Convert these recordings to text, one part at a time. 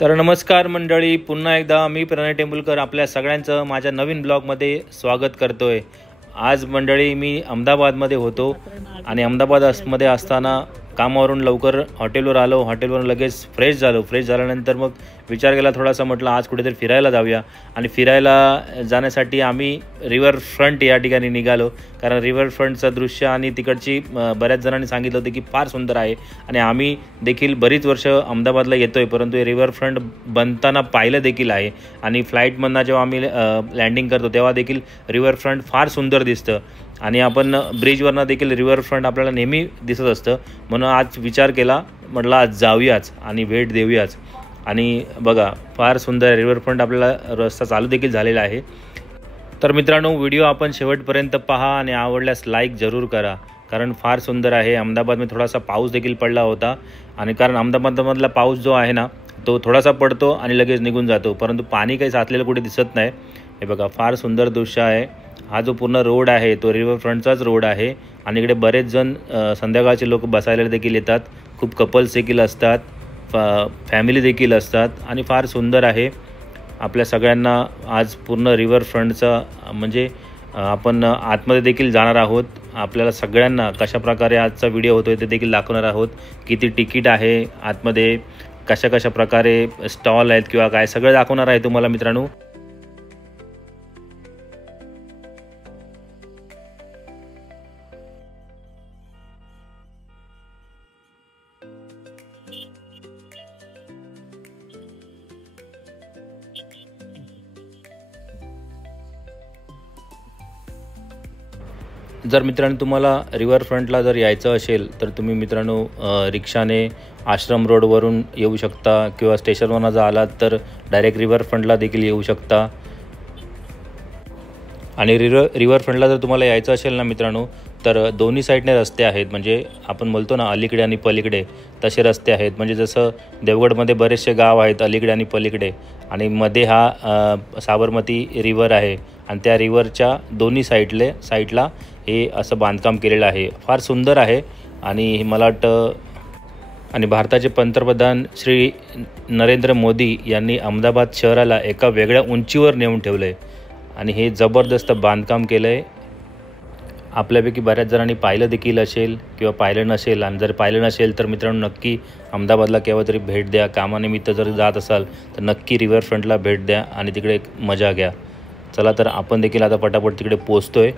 तर नमस्कार मंडळी, पुन्हा एकदा मी प्रणय टेंबुलकर आपल्या सगळ्यांचं माझ्या नवीन ब्लॉगमध्ये स्वागत करतोय। आज मंडळी मी अहमदाबादमध्ये होतो आणि अहमदाबादमध्ये असताना कामावरून लवकर हॉटेलवर आलो। हॉटेलवरून लगेच फ्रेश झाल्यानंतर मग विचार केला थोडासा, म्हटलं आज कुठेतरी फिरायला जाऊया। आणि फिरायला जाण्यासाठी आम्ही रिव्हर फ्रंट या ठिकाणी निघालो, कारण रिव्हर फ्रंटचं दृश्य आणि तिकडची बऱ्याच जणांनी सांगितलं होतं की फार सुंदर आहे। आणि आम्ही देखील बरीच वर्ष अहमदाबादला येतोय, परंतु हे रिव्हर फ्रंट बनताना पाहिलं देखील आहे। आणि फ्लाईटमधनं जेव्हा आम्ही लँडिंग करतो तेव्हा देखील रिव्हर फ्रंट फार सुंदर दिसतं आणि आपण ब्रिजवरनं देखील रिव्हर फ्रंट आपल्याला नेहमी दिसत असतं। म्हणून आज विचार केला, म्हटलं आज जाऊयाच आणि भेट देऊयाच। आणि बघा, फार सुंदर रिव्हर फ्रंट आपल्याला रस्ता चालू देखील झालेला आहे। तर मित्रांनो, व्हिडिओ आपण शेवटपर्यंत पहा आणि आवडल्यास लाईक जरूर करा, कारण फार सुंदर आहे। अहमदाबादमध्ये थोडासा पाऊस देखील पडला होता, आणि कारण अहमदाबादमधला पाऊस जो आहे ना तो थोडासा पडतो आणि लगेच निघून जातो, परंतु पाणी काही साचलेलं कुठे दिसत नाही। हे बघा, फार सुंदर दृश्य आहे। हा जो पूर्ण रोड आहे तो रिव्हर फ्रंटचाच रोड आहे आणि इकडे बरेच जण संध्याकाळचे लोक बसायला देखील येतात। खूप कपल्स देखील असतात, फॅमिली देखील असतात आणि फार सुंदर आहे। आपल्या सगळ्यांना आज पूर्ण रिव्हर फ्रंटचा म्हणजे आपण आतमध्ये देखील जाणार आहोत। आपल्याला सगळ्यांना कशा प्रकारे आजचा व्हिडिओ होतोय ते देखील दाखवणार आहोत। किती तिकीट आहे आतमध्ये, कशा प्रकारे स्टॉल आहेत किंवा काय, सगळं दाखवणार आहे तुम्हाला मित्रांनो। जर मित्रांनो तुम्हाला रिव्हर फ्रंटला जर यायचं असेल तर तुम्ही मित्रांनो रिक्षाने आश्रम रोडवरून येऊ शकता, किंवा स्टेशनवरून जर आलात तर डायरेक्ट रिव्हर फ्रंटला देखील येऊ शकता। आणि रिव्हर फ्रंटला जर तुम्हाला यायचं असेल ना मित्रांनो, तर दोन्ही साईडने रस्ते आहेत। म्हणजे आपण बोलतो ना अलीकडे आणि पलीकडे, तसे रस्ते आहेत। म्हणजे जसं देवगडमध्ये बरेचसे गाव आहेत अलीकडे आणि पलीकडे, आणि मध्ये हा साबरमती रिव्हर आहे आणि त्या रिव्हरच्या दोन्ही साईडला हे असं बांधकाम केलेलं आहे। फार सुंदर आहे। आणि मला वाटतं आणि भारताचे पंतप्रधान श्री नरेंद्र मोदी यांनी अहमदाबाद शहराला एका वेगळ्या उंचीवर नेऊन ठेवलं आहे आणि हे जबरदस्त बांधकाम केलं आहे। आपल्यापैकी बऱ्याच जणांनी पाहिलं देखील असेल किंवा पाहिलं नसेल, आणि जर पाहिलं नसेल तर मित्रांनो नक्की अहमदाबादला केव्हा तरी भेट द्या। कामानिमित्त जर जात असाल तर नक्की रिव्हर फ्रंटला भेट द्या आणि तिकडे एक मजा घ्या। चला तर आपण देखील आता पटापट तिकडे पोहोचतोय।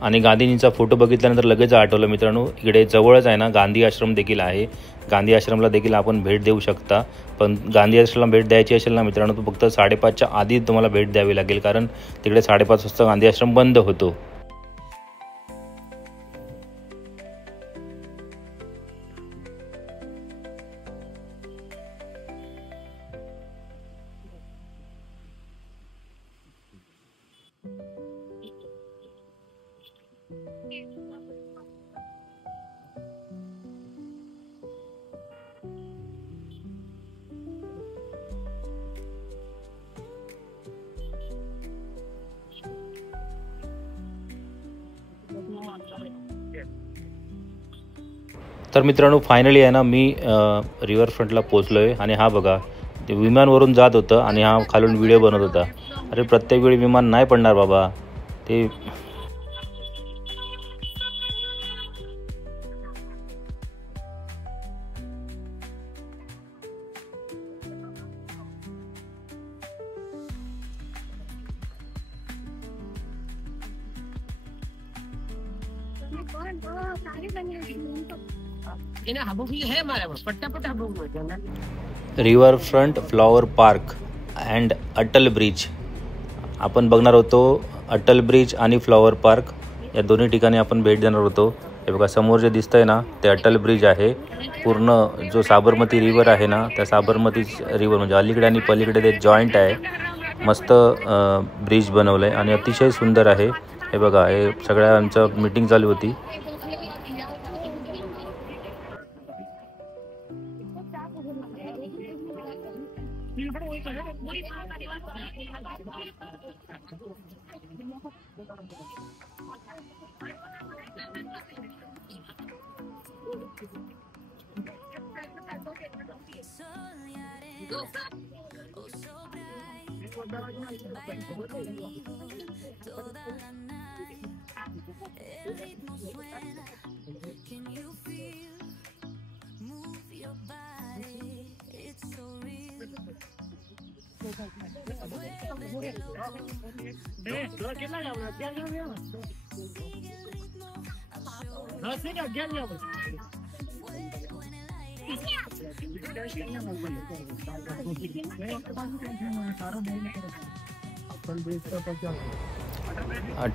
आणि गांधीजींचा फोटो बघितल्यानंतर लगेच आठवलं मित्रांनो, इकडे जवळच आहे ना गांधी आश्रम देखील आहे। गांधी आश्रमला देखील आपण भेट देऊ शकता। पण गांधी आश्रमला भेट द्यायची असेल ना मित्रांनो, तर फक्त 5:30च्या आधी तुम्हाला भेट द्यावी लागेल, कारण तिकडे 5:30 वाजता गांधी आश्रम बंद होतो। तर मित्रांनो फायनली आहे ना मी रिव्हर फ्रंटला पोचलो आहे। आणि हा बघा, ते विमानवरून जात होतं आणि हा खालून व्हिडिओ बनवत होता। अरे प्रत्येक वेळी विमान नाही पडणार बाबा, ते river front flower park and Atal bridge आपण बघणार होतो। अटल ब्रिज आणि फ्लॉवर पार्क या दोन्ही ठिकाणी आपण भेट देणार होतो। हे बघा, समोर जे दिसतंय ना ते अटल ब्रिज आहे। पूर्ण जो साबरमती रिव्हर आहे ना, त्या साबरमती रिव्हर म्हणजे अलीकडे आणि पलीकडे ते जॉईंट आहे। मस्त ब्रिज बनवलं आहे आणि अतिशय सुंदर आहे। हे बघा, हे सगळ्यांचं मीटिंग चालू होती।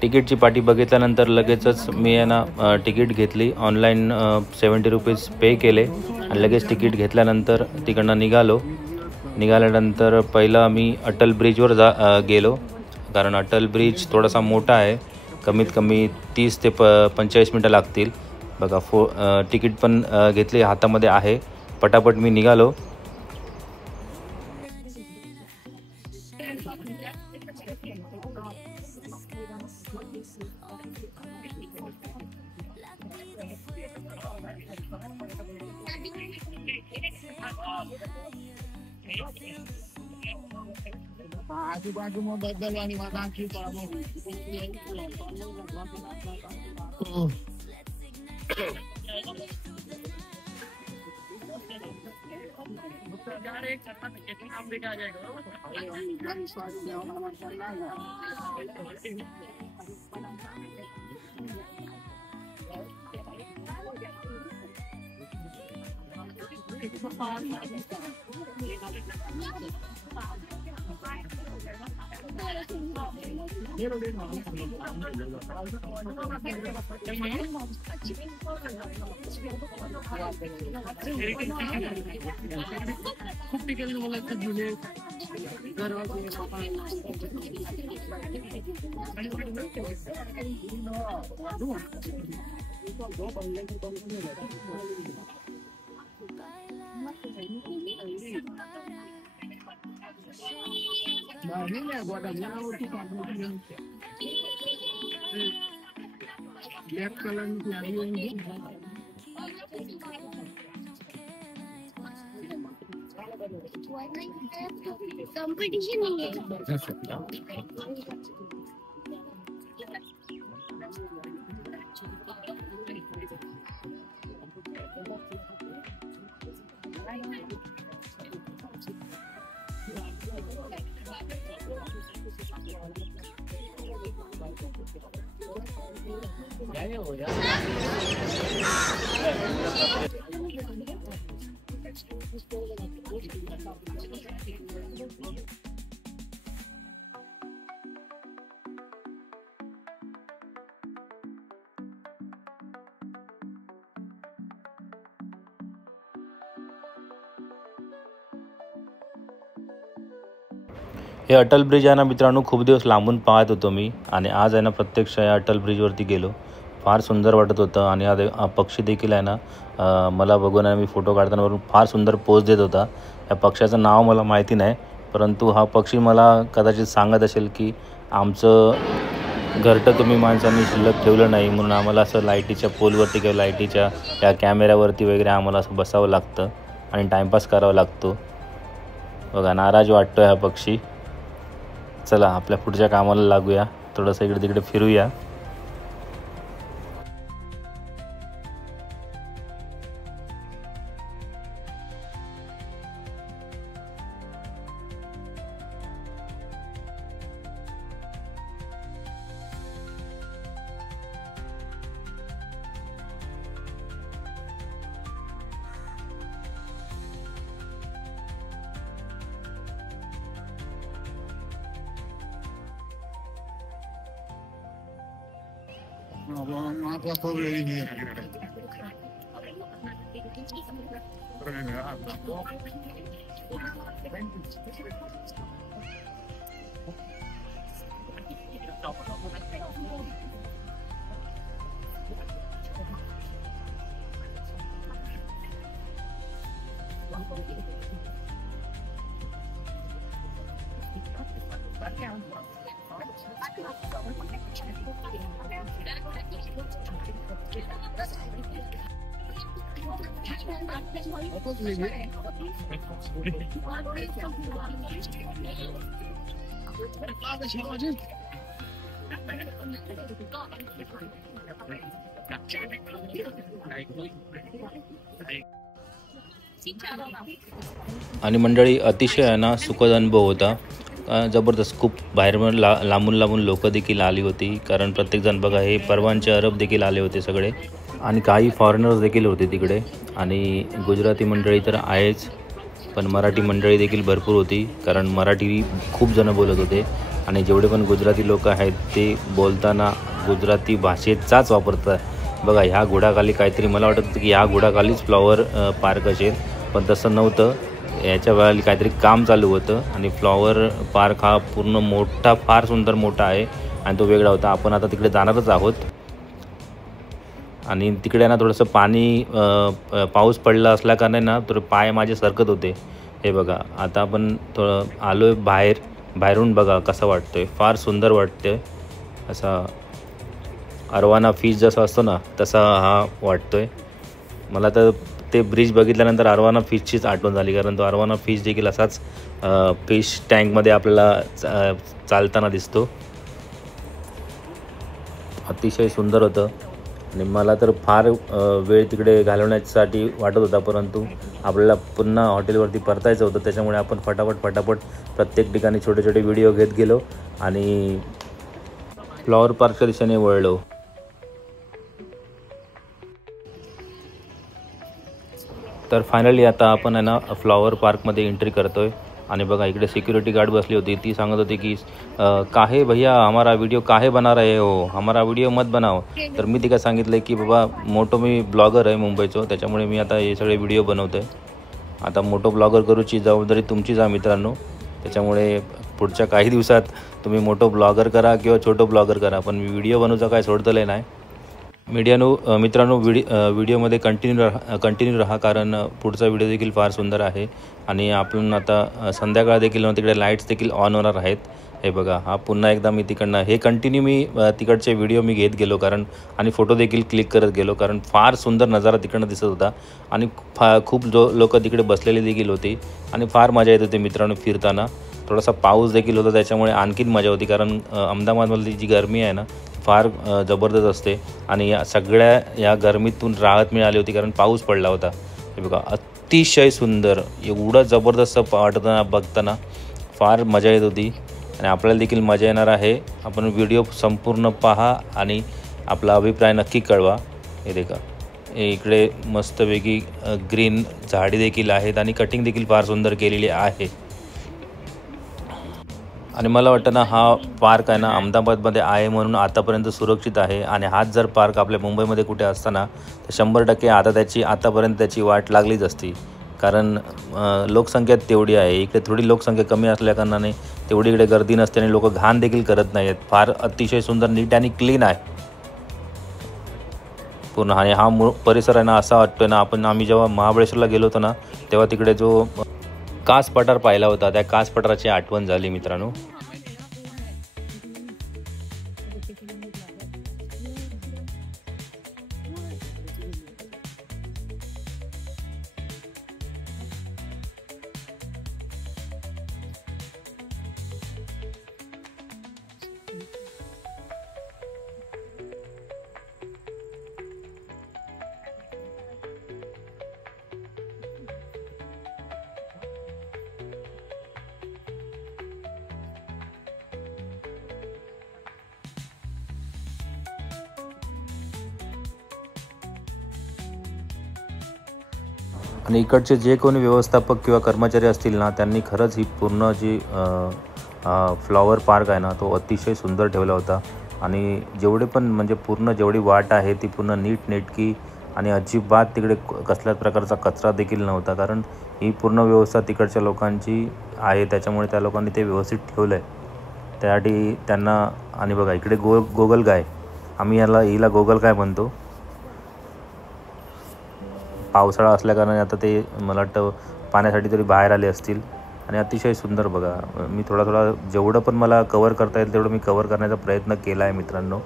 तिकीटची पाटी बघितल्यानंतर लगेचच मी आहे ना तिकीट घेतली ऑनलाईन 70 रुपीज पे केले आणि लगेच तिकीट घेतल्यानंतर तिकडनं निघाल्यानंतर पहिला मी अटल ब्रिजवर गेलो, कारण अटल ब्रिज थोडासा मोठा आहे, कमीत कमी 30 ते 45 मिनटं लागतील बघा. तिकीट पण घेतले, हातामध्ये आहे, पटापट मी निघालो. आजूबाजूમાં બદલવાની વાત આખી પાડો खूप ठिकाणी मला जुने ब्लैक कलर कंपटीशन नहीं है. हे अटल ब्रिज आहे ना मित्रांनो, खूप दिवस लांबून पाहत होतो मी आणि आज आहे ना प्रत्यक्ष या अटल ब्रिजवरती गेलो. फार सुंदर वाटत होतं आणि हा पक्षी देखील आहे ना मला बघून मी फोटो काढताना वरून फार सुंदर पोज देत होता. या पक्षाचं नाव मला माहिती नाही, परंतु हा पक्षी मला कदाचित सांगत असेल की आमचं घरटं तुम्ही माणसांनी शिल्लक ठेवलं नाही, म्हणून आम्हाला असं लाईटीच्या पोलवरती किंवा लाईटीच्या या कॅमेऱ्यावरती वगैरे आम्हाला असं बसावं लागतं आणि टाईमपास करावा लागतो. बघा नाराज वाटतो हा पक्षी. चला आपल्या पुढच्या कामाला लागूया, थोडंसं इकडे तिकडे फिरूया. आणि मंडळी अतिशय आहे ना सुखद अनुभव होता. जबरदस्त खूप बाहेर लांबून लांबून लोक देखील आली होती, कारण प्रत्येकजण बघा हे परवानचे अरब देखील आले होते सगळे, आणि काही फॉरेनर्स देखील होते तिकडे. आणि गुजराती मंडळी तर आहेच, पण मराठी मंडळी देखील भरपूर होती, कारण मराठी खूप जण बोलत होते. आणि जेवढे पण गुजराती लोक आहेत ते बोलताना गुजराती भाषेचाच वापरतात. बघा ह्या घोडाखाली काहीतरी, मला वाटत होतं की ह्या घोडाखालीच फ्लॉवर पार्क असेल, पण तसं नव्हतं. याच्या वेळेला काहीतरी काम चालू होतं आणि फ्लॉवर पार्क हा पूर्ण मोठा, फार सुंदर मोठा आहे आणि तो वेगळा होता. आपण आता तिकडे जाणारच आहोत. आणि तिकडे ना थोडंसं पाणी, पाऊस पडला असल्या कारणे ना थोडे पाय माझे सरकत होते. हे बघा आता आपण थोडं आलो आहे बाहेरून बघा कसं वाटतं आहे. फार सुंदर वाटतं आहे. असा अरवाना फिश जसा असतो ना तसा हा वाटतो आहे मला. तर ते ब्रिज बघितल्यानंतर अरवाना फिशचीच आठवण झाली, कारण तो अरवाना फिश देखील असाच फिश टँकमध्ये आपल्याला चालताना दिसतो. अतिशय सुंदर होतं आणि मला तर फार वेळ तिकडे घालवण्यासाठी वाटत होता, परंतु आपल्याला पुन्हा हॉटेलवरती परतायचं होतं. त्याच्यामुळे आपण फटाफट प्रत्येक ठिकाणी छोटे छोटे व्हिडिओ घेत गेलो आणि फ्लॉवर पार्कच्या दिशेने वळलो. तर फायनली आता आपण आहे ना फ्लॉवर पार्कमध्ये एंट्री करतो आहे. आणि बघा इकडे सिक्युरिटी गार्ड बसली होती, ती सांगत होती की काहे भैया हमारा व्हिडिओ काहे बना रहे हो, हमारा व्हिडिओ मत बनाओ. तर मी तिला सांगितलं की बाबा मोठो मी ब्लॉगर आहे मुंबईचं, त्याच्यामुळे मी आता हे सगळे व्हिडिओ बनवतो आहे. आता मोठो ब्लॉगर करूची जबाबदारी तुमचीच आहे मित्रांनो. त्याच्यामुळे पुढच्या काही दिवसात तुम्ही मोठो ब्लॉगर करा किंवा छोटो ब्लॉगर करा, पण मी व्हिडिओ बनवूचा काय सोडतलं नाही. मित्रांनो व्हिडिओमध्ये कंटिन्यू राहा, कारण पुढचा व्हिडिओ देखील फार सुंदर आहे. आणि आपण आता संध्याकाळ देखील तिकडे लाईट्स देखील ऑन होणार आहेत. हे बघा हा पुन्हा एकदा मी तिकडनं हे कंटिन्यू मी तिकडचे व्हिडिओ मी घेत गेलो, कारण आणि फोटो देखील क्लिक करत गेलो, कारण फार सुंदर नजारा तिकडनं दिसत होता. आणि खूप लोक तिकडे बसलेले देखील होते आणि फार मजा येत होती मित्रांनो फिरताना. थोडासा पाऊस देखील होता, त्याच्यामुळे आणखीन मजा होती, कारण अहमदाबादमधली जी गरमी आहे ना फार जबरदस्त असते. आणि या गरमीतून राहत मिळाली होती, कारण पाऊस पडला होता. हे बघा अतिशय सुंदर, एवढं जबरदस्त वाटताना बघताना फार मजा येत होती आणि आपल्याला देखील मजा येणार आहे. आपण व्हिडिओ संपूर्ण पहा आणि आपला अभिप्राय नक्की कळवा. हे देखा इकडे मस्तपैकी ग्रीन झाडी देखील आहेत आणि कटिंग देखील फार सुंदर केलेली आहे. आणि मला वाटतं ना हा पार्क आहे ना अहमदाबादमध्ये आहे म्हणून आतापर्यंत सुरक्षित आहे. आणि हाच जर पार्क आपल्या मुंबईमध्ये कुठे असताना तर 100% आतापर्यंत त्याची वाट लागलीच असती, कारण लोकसंख्या तेवढी आहे. इकडे थोडी लोकसंख्या कमी असल्याकारणाने तेवढी इकडे गर्दी नसते आणि लोक घाण देखील करत नाही आहेत. फार अतिशय सुंदर, नीट आणि क्लीन आहे पूर्ण. आणि हा परिसर आहे ना असा वाटतोय ना आम्ही जेव्हा महाबळेश्वरला गेलो होतो ना तेव्हा तिकडे जो कास पठार पाहिला होता, त्या कास पठाराची आठवण झाली मित्रांनो. आणि इकडचे जे कोणी व्यवस्थापक किंवा कर्मचारी असतील ना त्यांनी खरंच ही पूर्ण जी फ्लॉवर पार्क आहे ना तो अतिशय सुंदर ठेवला होता. आणि जेवढे पण म्हणजे पूर्ण जेवढी वाट आहे ती पूर्ण नीटनेटकी आणि अजिबात तिकडे कसल्याच प्रकारचा कचरा देखील नव्हता, कारण ही पूर्ण व्यवस्था तिकडच्या लोकांची आहे, त्याच्यामुळे त्या लोकांनी ते व्यवस्थित ठेवलं आहे. त्यासाठी त्यांना. आणि बघा इकडे गोगलगाय, आम्ही हिला गोगलगाय म्हणतो. पावसाळा असल्याकारणाने आता ते मला वाटतं पाण्यासाठी तरी बाहेर आले असतील. आणि अतिशय सुंदर बघा, मी थोडा जेवढं पण मला कवर करता येईल तेवढं मी कवर करण्याचा प्रयत्न केला आहे मित्रांनो.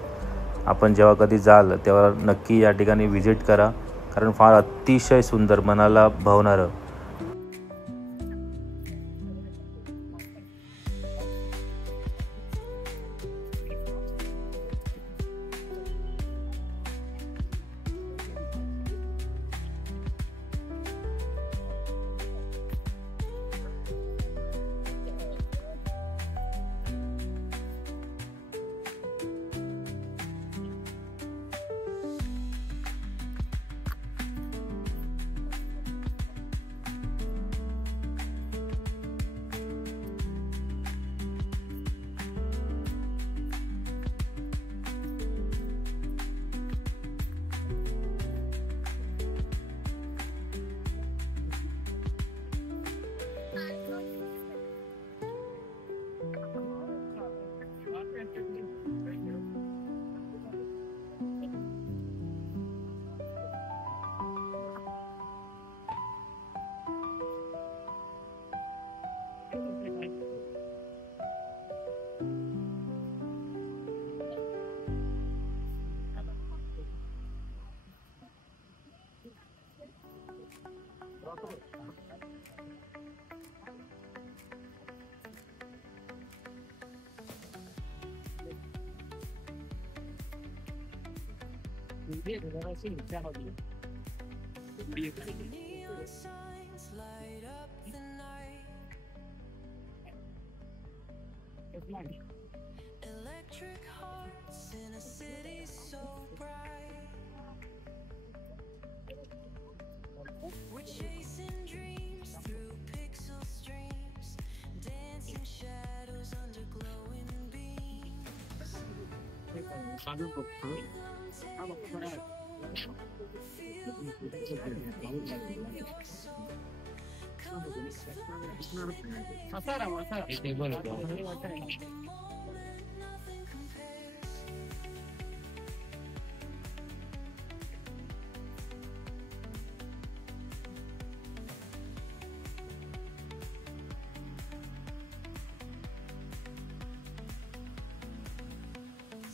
आपण जेव्हा कधी जाल तेव्हा नक्की या ठिकाणी व्हिजिट करा कारण फार अतिशय सुंदर, मनाला भावणारं. Neon signs light up the night. Electric hearts in a city so bright. We're chasing dreams through pixel streams, dancing shadows under glowing beams. Rhythm take control. Feel the beat in your soul. Colors flash, moment, nothing compares.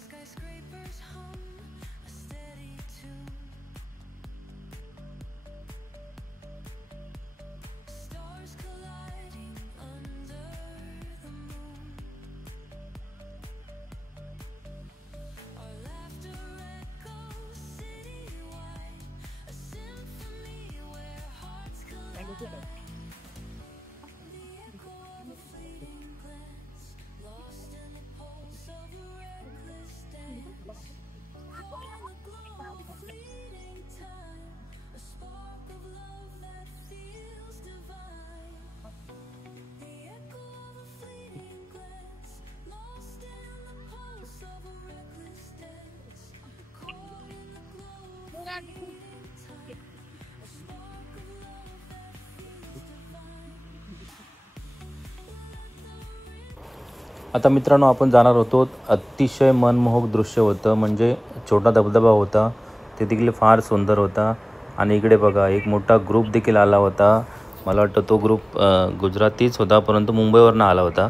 Skyscrapers hum a steady tune. Stars colliding under the moon. Our laughter echoes citywide, a symphony where hearts collide. The echo of a fleeting glance, lost in the pulse of a reckless dance. On the glow of fleeting time, a spark of love that feels divine. The echo of a fleeting glance, lost in the pulse of a reckless dance. Caught in the glow of fleeting time, a spark of love that feels divine. आता मित्रांनो, आपण जाणार होतो. अतिशय मनमोहक दृश्य होतं, म्हणजे छोटा धबधबा होता, ते देखील फार सुंदर होता. आणि इकडे बघा, एक मोठा ग्रुप देखील आला होता. मला वाटतं तो ग्रुप गुजरातीच होता, परंतु मुंबईवरून आला होता.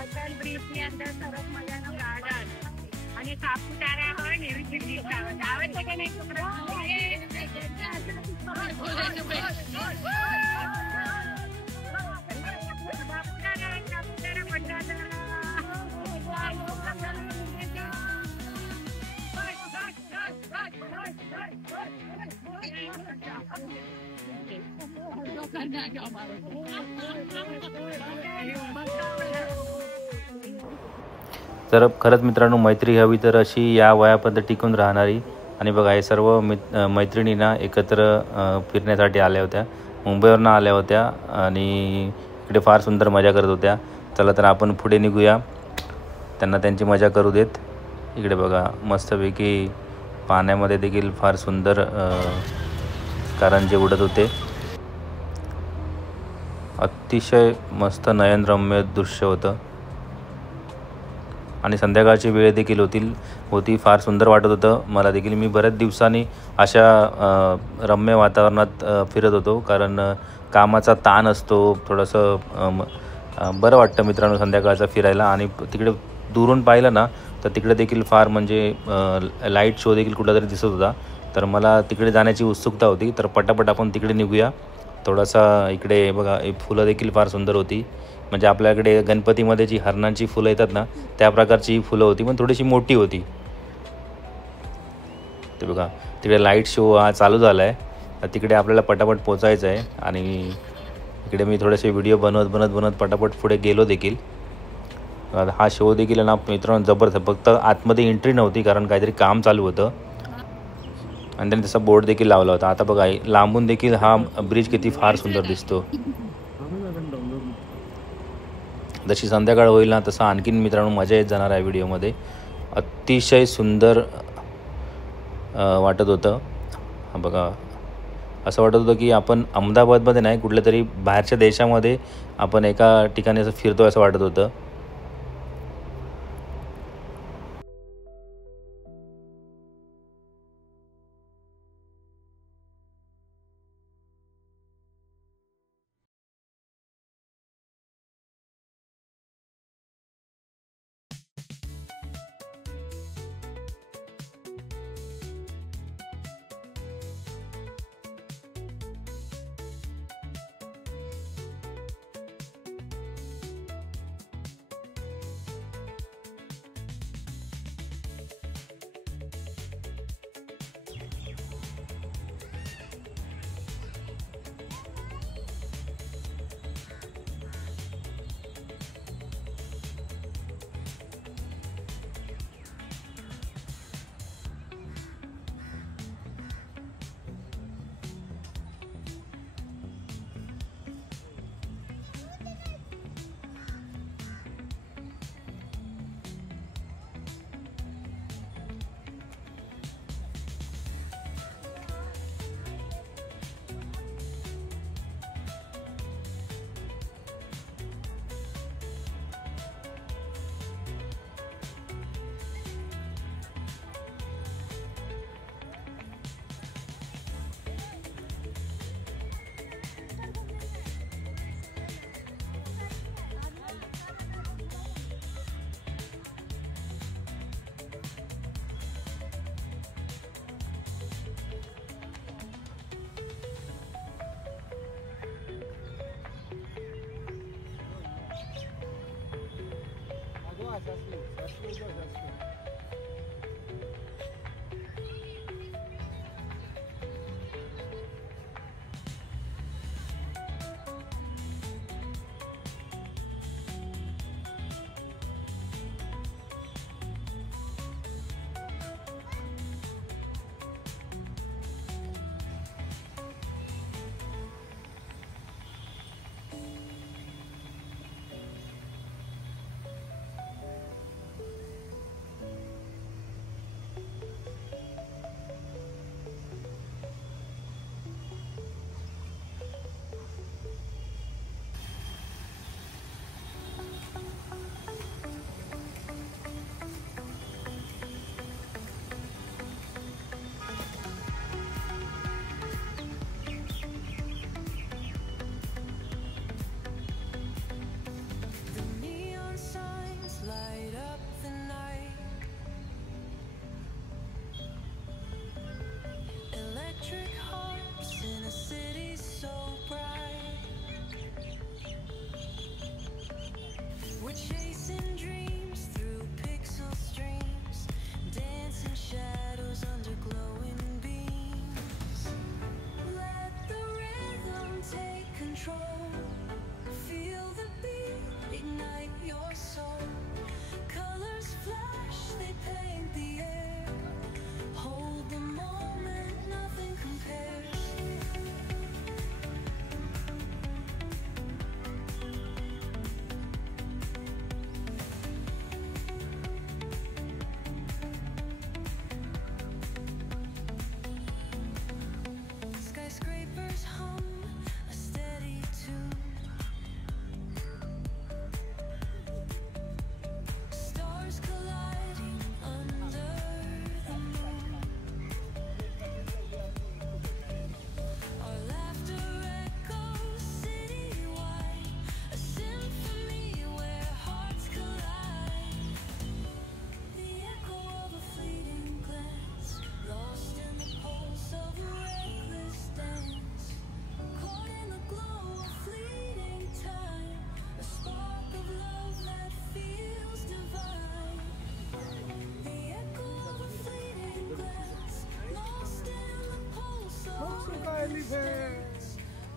અટલ બ્રિજ ની અંદર સરસ મજાનું ગાર્ડન અને સાપુતારા હોય ને એવી જ રીત આવે છે કે નહીં છોકરા? तर खरंच मित्रांनो, मैत्री हवी तर अशी या वयापर्यंत टिकून राहणारी. आणि बघा, हे सर्व मैत्रिणींना एकत्र फिरण्यासाठी आल्या होत्या, मुंबईवरून आल्या होत्या. आणि इकडे फार सुंदर मजा करत होत्या. चला तर आपण पुढे निघूया, त्यांना त्यांची मजा करू देत. इकडे बघा मस्तपैकी पाण्यामध्ये देखील फार सुंदर कारंजे उडत होते. अतिशय मस्त नयनरम्य दृश्य होतं आणि संध्याकाळची वेळ देखील होती. फार सुंदर वाटत होतं मला देखील. मी बऱ्याच दिवसांनी अशा रम्य वातावरणात फिरत होतो, कारण कामाचा ताण असतो, थोडंसं बरं वाटतं मित्रांनो संध्याकाळचं फिरायला. आणि तिकडे दुरून पाहिलं ना तर तिकडे देखील फार म्हणजे लाईट शो देखील कुठंतरी दिसत होता. तर मला तिकडे जाण्याची उत्सुकता होती. तर पटापट आपण तिकडे निघूया. थोडासा इकडे बघा फुलं देखील फार सुंदर होती. म्हणजे आपल्याकडे गणपतीमध्ये जी हरणांची फुलं येतात ना त्या प्रकारची ही फुलं होती, पण थोडीशी मोठी होती. ते बघा तिकडे लाईट शो हा चालू झाला आहे. तिकडे आपल्याला पटापट पोचायचं आहे. आणि इकडे मी थोडेसे व्हिडिओ बनवत पटापट पुढे गेलो देखील. हा शो देखील आहे ना मित्रांनो जबरदस्त. फक्त आतमध्ये एंट्री नव्हती कारण काहीतरी काम चालू होतं आणि त्यांनी तसा बोर्ड देखील लावला होता. आता बघा लांबून देखील हा ब्रिज किती फार सुंदर दिसतो. जशी संध्याकाळ होईल ना तसं आणखीन मित्रांनो मजा येत जाणार आहे व्हिडिओमध्ये. अतिशय सुंदर वाटत होतं. बघा असं वाटत होतं की आपण अहमदाबादमध्ये नाही कुठल्या तरी बाहेरच्या देशामध्ये आपण एका ठिकाणी असं फिरतो असं वाटत होतं.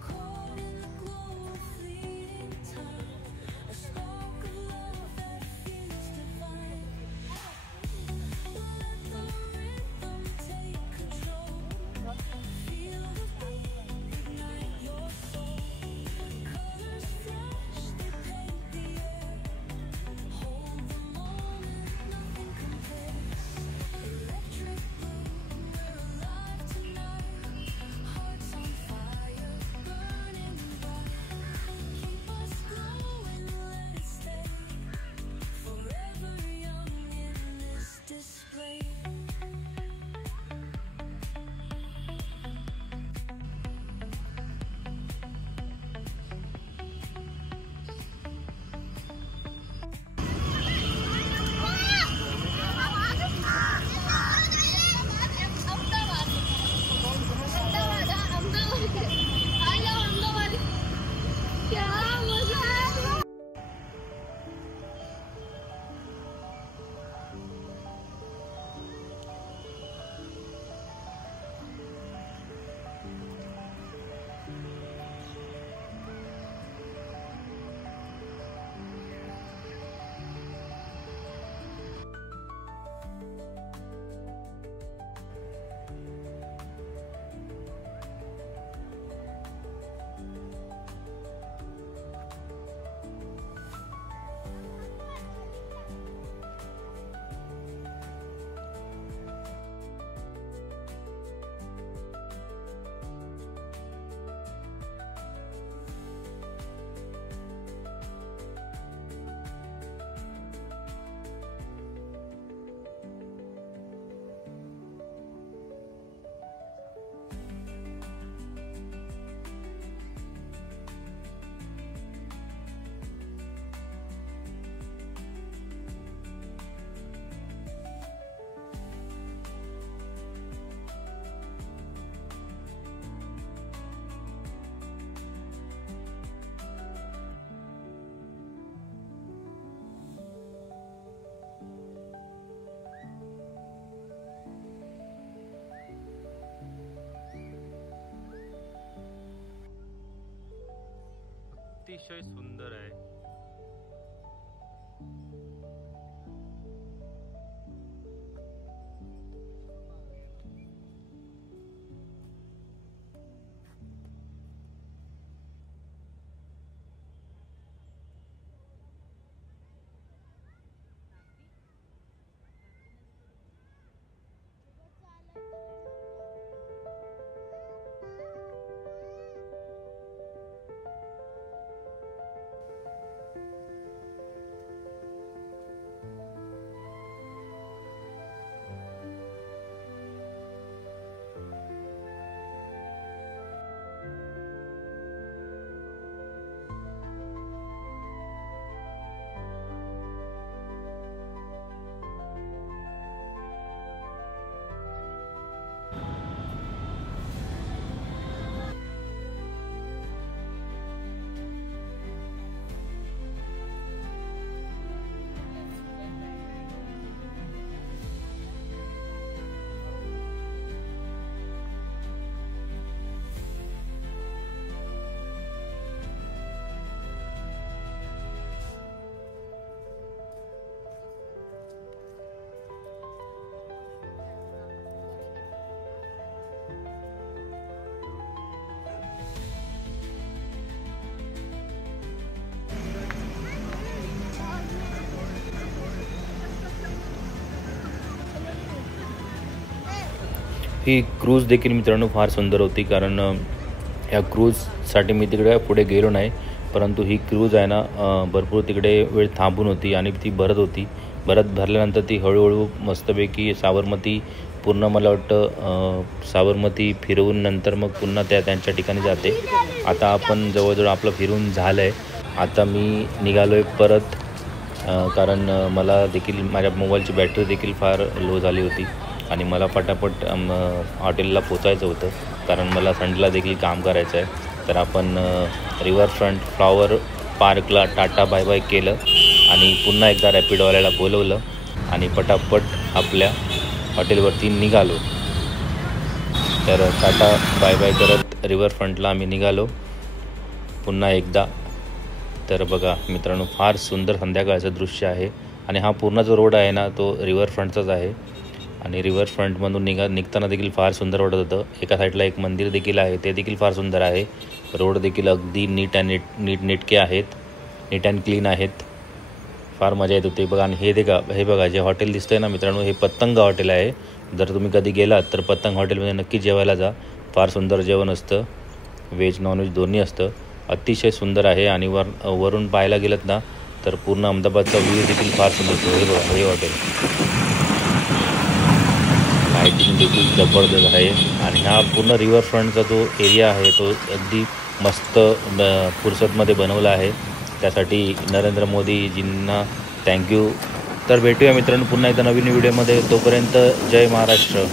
Caught in the glow of fleeting time, a spark of love that feels divine. Let the rhythm take control. Feel the beat, ignite your soul. Colors flash, they paint the air. Hold the moment, nothing compares. Electric blue, we're alive tonight. Hearts on fire, burning bright. Keep us glowing, let it stay. Forever young in this display. अतिशय सुंदर आहे. ही cruise देखील मित्रांनो फार सुंदर होती, कारण ह्या क्रूजसाठी मी तिकडे पुढे गेलो नाही, परंतु ही क्रूज आहे ना भरपूर तिकडे वेळ थांबून होती आणि ती भरत होती. भरल्यानंतर ती हळूहळू मस्तपैकी साबरमती पूर्ण मला वाटतं साबरमती फिरवून नंतर मग पुन्हा त्यांच्या ठिकाणी जाते. आता आपण जवळजवळ आपलं फिरून झालं आहे. आता मी निघालो आहे परत, कारण मला देखील माझ्या मोबाईलची बॅटरी देखील फार लो झाली होती आणि मला पटापट हॉटेलला पोचायचं होतं, कारण मला संडेला देखील काम करायचं आहे. तर आपण रिव्हरफ्रंट फ्लॉवर पार्कला टाटा बाय बाय केलं आणि पुन्हा एकदा रॅपिडोवाल्याला बोलवलं आणि पटापट आपल्या हॉटेलवरती निघालो. तर टाटा बाय बाय करत रिव्हरफ्रंटला आम्ही निघालो पुन्हा एकदा. तर बघा मित्रांनो, फार सुंदर संध्याकाळचं दृश्य आहे आणि हा पूर्ण जो रोड आहे ना तो रिव्हरफ्रंटचाच आहे आणि रिव्हरफ्रंटमधून निघताना देखील फार सुंदर वाटत होतं. एका साईडला एक मंदिर देखील आहे, ते देखील फार सुंदर आहे. रोड देखील अगदी नीटनेटके आहेत, नीट अँड क्लीन आहेत. फार मजा येत होती बघा. आणि हे बघा जे हॉटेल दिसतंय ना मित्रांनो, हे पतंग हॉटेल आहे. जर तुम्ही कधी गेलात तर पतंग हॉटेलमध्ये नक्की जेवायला जा. फार सुंदर जेवण असतं, व्हेज नॉनव्हेज दोन्ही असतं. अतिशय सुंदर आहे आणि वरून पाहायला गेलं ना तर पूर्ण अहमदाबादचा व्ह्यू देखील फार सुंदर असतो. हे बघा हे हॉटेल, लाईटिंग देखील जबरदस्त आहे. आणि हा पूर्ण रिव्हरफ्रंटचा जो एरिया आहे तो अगदी मस्त फुरसतमध्ये बनवला आहे. त्यासाठी नरेंद्र मोदीजींना थँक्यू. तर भेटूया मित्रांनो पुन्हा एकदा नवीन व्हिडिओमध्ये. तोपर्यंत जय महाराष्ट्र.